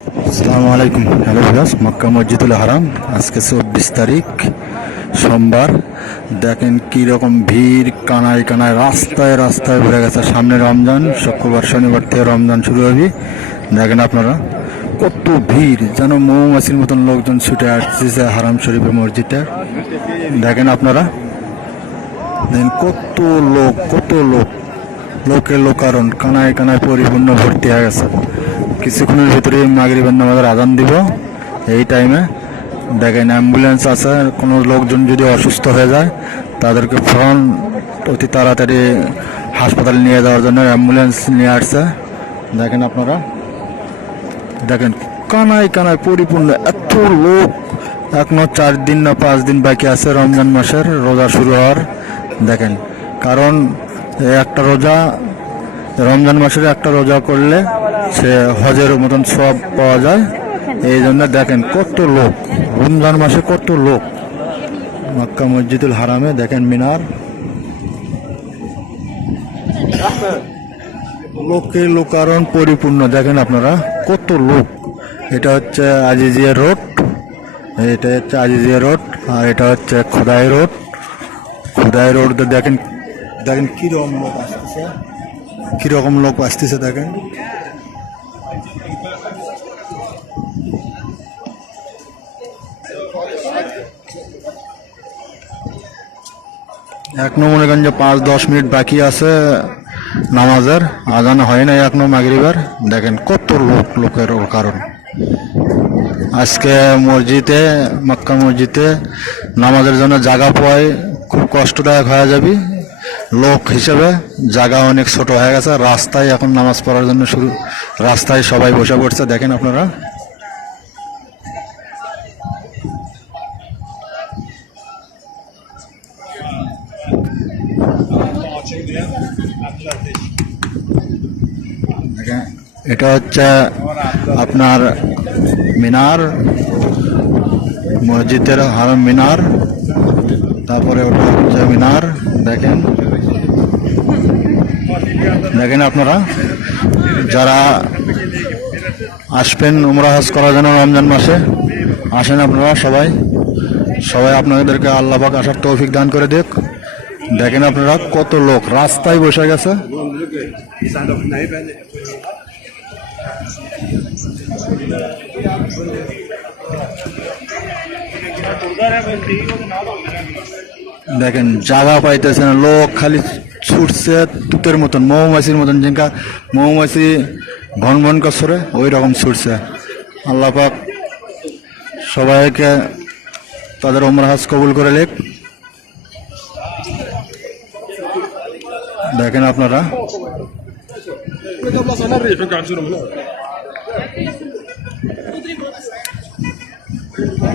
আসসালামু আলাইকুম। Hello viewers, Mecca মসজিদুল হারাম। আজকে চব্বিশ তারিখ, সোমবার। দেখেন কি রকম ভিড়, কানায় কানায়, রাস্তায় রাস্তায় ভরে গেছে। সামনে রমজান, শুক্রবার, শনিবার থেকে রমজান শুরু হবে। দেখেন আপনারা, কত ভিড়, যেন মৌমাছির মতন লোকজন ছুটে আসছে হারাম শরীফের মসজিদে। দেখেন আপনারা, দেখেন কত লোক কত লোক। লোকে লোকারণ, কানায় কানায় পরিপূর্ণ ভর্তি হয়ে গেছে। কিছুক্ষণের ভিতরে মাগরিবের নামাজের আজান দিব। এই টাইমে দেখেন অ্যাম্বুলেন্স আছে, কোনো লোকজন যদি অসুস্থ হয়ে যায়, তাদেরকে ফোন অতি তাড়াতাড়ি হাসপাতালে নিয়ে যাওয়ার জন্য অ্যাম্বুলেন্স নিয়ে আসছে। দেখেন আপনারা। দেখেন, কানায় কানায় পরিপূর্ণ এত লোক। এখনও চার দিন না পাঁচ দিন বাকি আছে রমজান মাসের, রোজা শুরু হওয়ার। দেখেন, কারণ একটা রোজা, রমজান মাসের একটা রোজা করলে সে হজের মতন সব পাওয়া যায়। এই জন্য দেখেন কত লোক। রমজান মাসে কত লোক। মক্কা মসজিদুল হারামে দেখেন মিনার। লোকে লোকারণ পরিপূর্ণ। দেখেন আপনারা কত লোক। এটা হচ্ছে আজিজিয়া রোড। এটা হচ্ছে আজিজিয়া রোড আর এটা হচ্ছে খোদাই রোড। খোদাই রোড দেখেন দেখেন কীরকম লোক আসতেছে। কীরকম লোক আসতেছে দেখেন। এক নম্বরগঞ্জে পাঁচ দশ মিনিট বাকি আছে নামাজের। আজান হয় নাই এক নম্বর মাগরিবার। দেখেন কত লোক, লোকের কারণ। আজকে মসজিদে, মক্কা মসজিদে নামাজের জন্য জায়গা পাওয়ায় খুব কষ্টদায়ক হয়ে যাবে। লোক হিসেবে জায়গা অনেক ছোট হয়ে গেছে। রাস্তায় এখন নামাজ পড়ার জন্য শুরু রাস্তায় সবাই বসে পড়ছে। দেখেন আপনারা। এটা হচ্ছে আপনার মিনার, মসজিদের হারাম মিনার, তারপরে ওটা হচ্ছে মিনার, দেখেন। দেখেন আপনারা, যারা আসবেন উমরা হজ করার জন্য রমজান মাসে, আসেন আপনারা সবাই। সবাই আপনাদেরকে আল্লাহ পাক আসার তৌফিক দান করে দেখ দেখেন আপনারা কত লোক রাস্তায় বসে গেছে। দেখেন জায়গা পাইতেছে না লোক খালি ছুটছে, তুতের মতন, মৌমাছির মতন যেটা মৌমাছি ভন ভন করে ওই রকম ছুটছে। আল্লাহ পাক সবাইকে তাদের ওমরা হাজ কবুল করে লেখ দেখেন আপনারা।